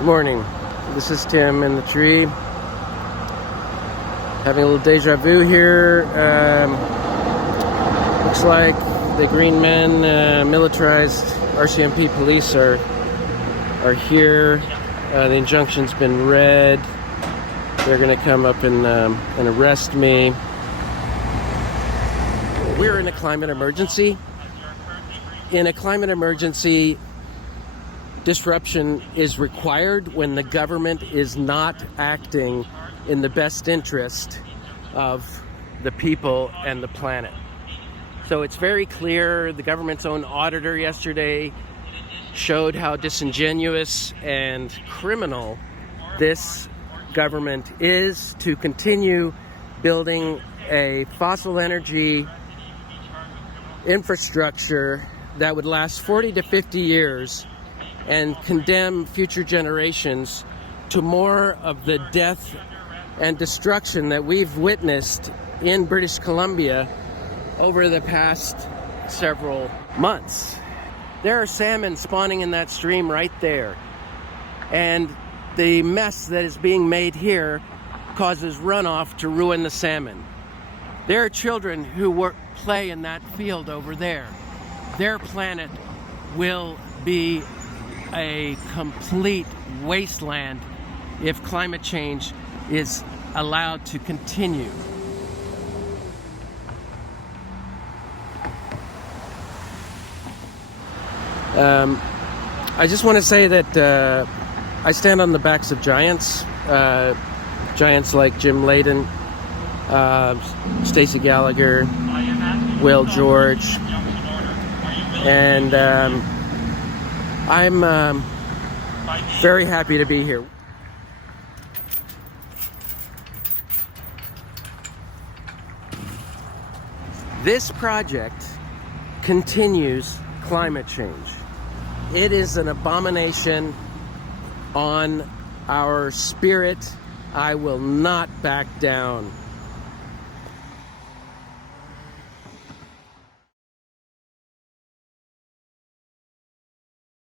Good morning. This is Tim in the tree. Having a little deja vu here. Looks like the green men, militarized RCMP police are here. The injunction's been read. They're going to come up and arrest me. We're in a climate emergency. In a climate emergency, disruption is required when the government is not acting in the best interest of the people and the planet. So it's very clear. The government's own auditor yesterday showed how disingenuous and criminal this government is to continue building a fossil energy infrastructure that would last 40 to 50 years and condemn future generations to more of the death and destruction that we've witnessed in British Columbia over the past several months. There are salmon spawning in that stream right there, and the mess that is being made here causes runoff to ruin the salmon. There are children who play in that field over there. Their planet will be a complete wasteland if climate change is allowed to continue. I just want to say that I stand on the backs of giants, giants like Jim Layden, Stacey Gallagher, Will George, and I'm very happy to be here. This project continues climate change. It is an abomination on our spirit. I will not back down.